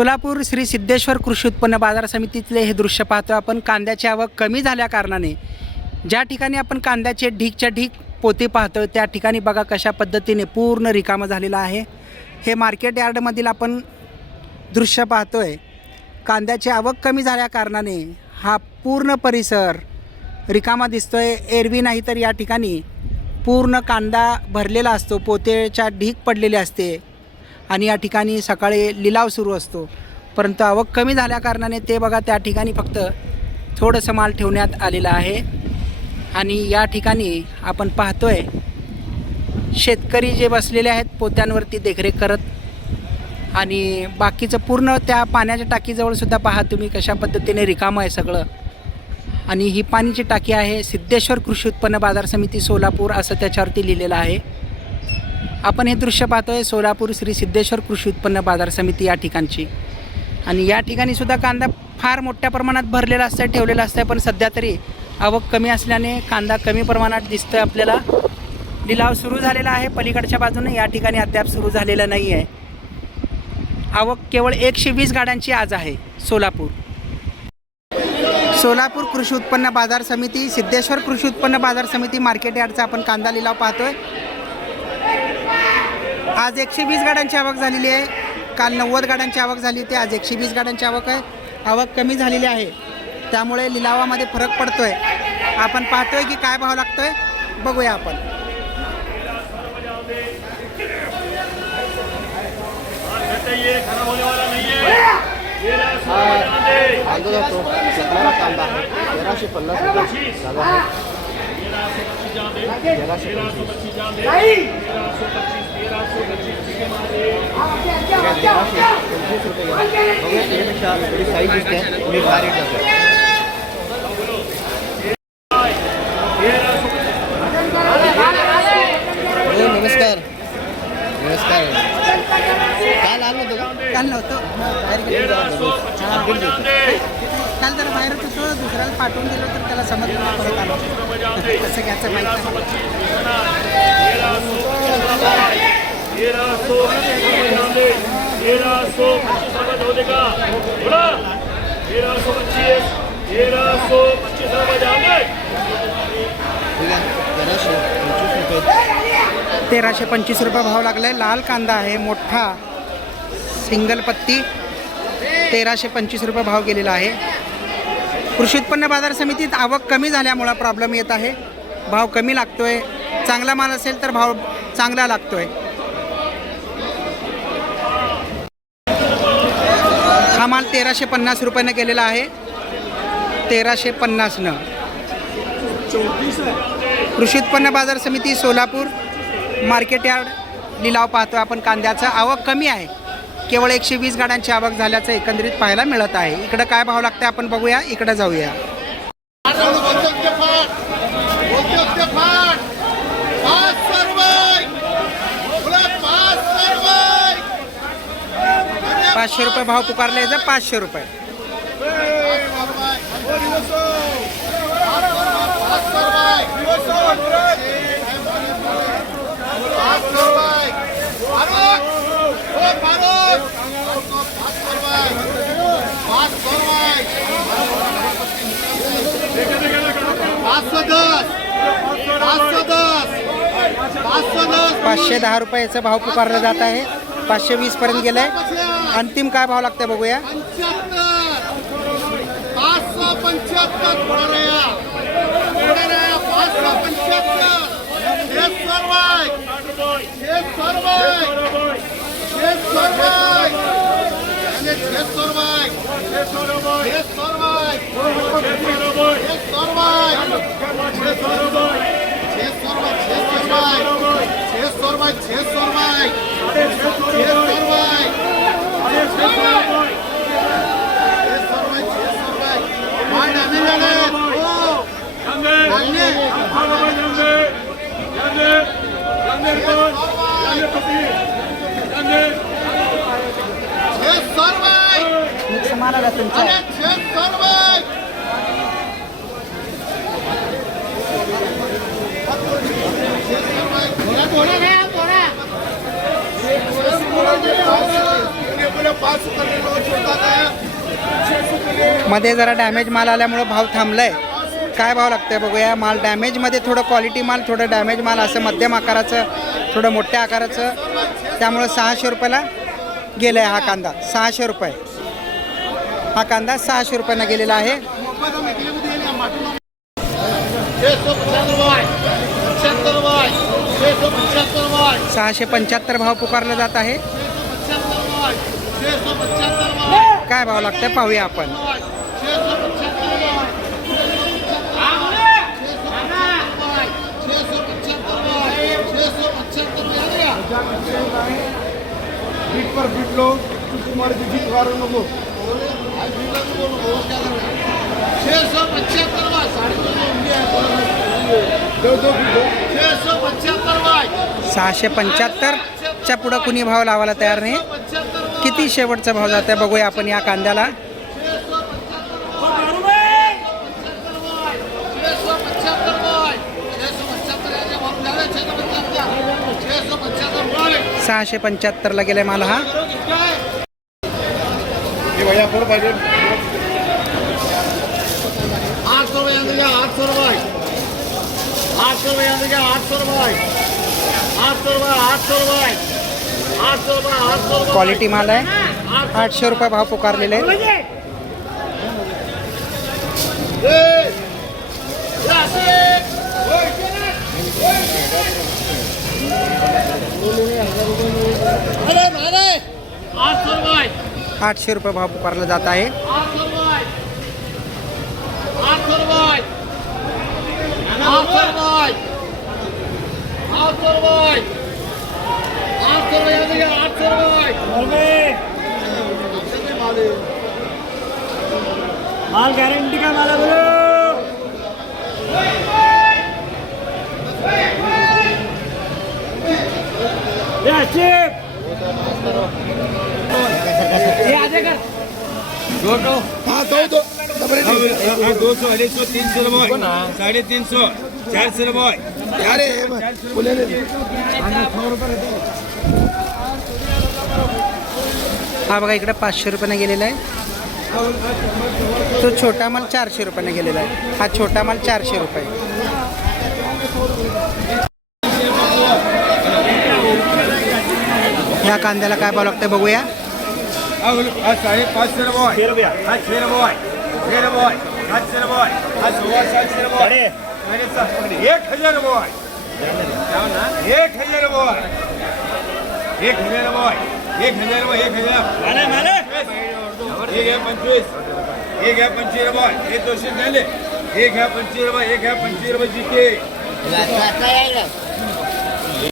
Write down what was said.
सोलापूर श्री सिद्धेश्वर कृषी उत्पन्न बाजार समितीतले हे दृश्य पाहतो आपण. कांद्याची आवक कमी झाल्या कारणाने ज्या ठिकाणी आपण कांद्याचे ढीकच्या ढीक पोते पाहतो त्या ठिकाणी बघा कशा पद्धतीने पूर्ण रिकामं झालेलं आहे. हे मार्केट यार्डमधील आपण दृश्य पाहतोय. कांद्याची आवक कमी झाल्या कारणाने हा पूर्ण परिसर रिकामा दिसतोय. एरवी नाही तर या ठिकाणी पूर्ण कांदा भरलेला असतो, पोतेच्या ढीक पडलेले असते आणि या ठिकाणी सकाळी लिलाव सुरू असतो. परंतु आवक कमी झाल्या कारणाने ते बघा त्या ठिकाणी फक्त थोडंसं माल ठेवण्यात आलेला आहे. आणि या ठिकाणी आपण पाहतोय शेतकरी जे बसलेले आहेत पोत्यांवरती देखरेख करत, आणि बाकीचं पूर्ण त्या पाण्याच्या टाकीजवळ सुद्धा पहा तुम्ही कशा पद्धतीने रिकामं आहे सगळं. आणि ही पाण्याची टाकी आहे सिद्धेश्वर कृषी उत्पन्न बाजार समिती सोलापूर असं त्याच्यावरती लिहिलेलं आहे. आपण हे दृश्य पाहतोय सोलापूर श्री सिद्धेश्वर कृषी उत्पन्न बाजार समिती या ठिकाणची. आणि या ठिकाणी सुद्धा कांदा फार मोठ्या प्रमाणात भरलेला असतं, ठेवलेला असतं. पण सध्या तरी आवक कमी असल्याने कांदा कमी प्रमाणात दिसतोय आपल्याला. लिलाव सुरू झालेला आहे पलीकडच्या बाजूने, या ठिकाणी अद्याप सुरू झालेलं नाही आहे. आवक केवळ 120 गाड्यांची आज आहे. सोलापूर कृषी उत्पन्न बाजार समिती सिद्धेश्वर कृषी उत्पन्न बाजार समिती मार्केट यार्डचा आपण कांदा लिलाव पाहतोय. आज 120 गाड्यांची आवक झालेली आहे. काल 90 गाड्यांची आवक झाली होती, आज 120 गाड्यांची आवक आहे. आवक कमी झालेली आहे त्यामुळे लिलावामध्ये फरक पडतोय. आपण पाहतोय की काय भाव लागतोय बघूया आपण. नमस्कार नमस्कार. काल आलो होतो का? काल नव्हतं, काल जरा बाहेर होतो, दुसऱ्याला पाठवून दिलं तर त्याला समजलं नाही, परत आलो. कसं घ्यायचं माहिती ₹1325 भाव लागलाय. लाल कांदा आहे मोठा सिंगल पत्ती, ₹1325 भाव गेलेला आहे. कृषी उत्पन्न बाजार समितीत आवक कमी झाल्यामुळं प्रॉब्लेम येत आहे. भाव कमी लागतोय. चांगला माल असेल तर भाव चांगला लागतोय. हा माल ₹1350 गेलेला आहे. 1350 कृषी उत्पन्न बाजार समिती सोलापूर मार्केट यार्ड लिलाव पाहतो आपण. कांद्याचा आवक कमी आहे, केवळ 120 गाड्यांची आवक झाल्याचं एकंदरीत पाहायला मिळत आहे. इकडं काय भाव लागते आपण बघूया, इकडं जाऊया. ₹500 भाव पुकारले तर ₹500. ₹510 भाव पुकारला जात आहे. 520 पर्यंत गेलाय. अंतिम काय भाव लागते बघूया. 5 मध्ये जरा डॅमेज माल आल्यामुळं भाव थांबलाय. काय भाव लागतंय बघूया. माल डॅमेजमध्ये थोडं क्वालिटी माल, थोडं डॅमेज माल, असं मध्यम आकाराचं, थोडं मोठ्या आकाराचं. त्यामुळं 600 रुपयाला गेला आहे हा कांदा. 600 रुपये हा कांदा 600 रुपयानं गेलेला आहे. 675 भाव पुकारला जात आहे. काय भाव लागतंय पाहूया आपण. बीट पर बीट लो, तुम्हारे बीट वारों नको. 675च्या पुढं कुणी भाव लावायला तयार नाही. किती शेवटचा भाव जात आहे बघूया आपण या कांद्याला. $675 गेलाय माल हा. ये भैया फोड़ पाहिजे. 800 रुपये अंदर जा. 800 रुपये 800 रुपये अंदर जा. 800 रुपये 800 रुपये 800 रुपये 800 रुपये 800 रुपये. क्वालिटी माल आहे. 800 रुपये भाव पुकारलेले आहेत. अरे मारे 800 रुपये 800 रुपये भाव पुकारला जात आहे. 800 रुपये 800 रुपये 800 रुपये 800 रुपये 800 रुपये अंदर जा. 800 रुपये माल गारंटी का माल बोलो. हाँ दो 200, 250, 300 रुपये 350, 400 रुपये. अरे बोले हा बघा इकडे 500 रुपयाने गेलेला आहे. तो छोटा माल 400 रुपयाने गेलेला आहे. हा छोटा माल 400 रुपये. ह्या कांद्याला काय भाव लागतंय बघूया. 550 रुपये, 6 रुपये, 6 रुपये, 700 रुपये, 700 रुपये, 1000 रुपये, 1000 रुपये, 1000 रुपये, 1000 रुपये, 1000. एक है 25, एक है 25 रुपये, एक 200 झाले. एक है 25 रुपये, एक है 25 रुपये जीते.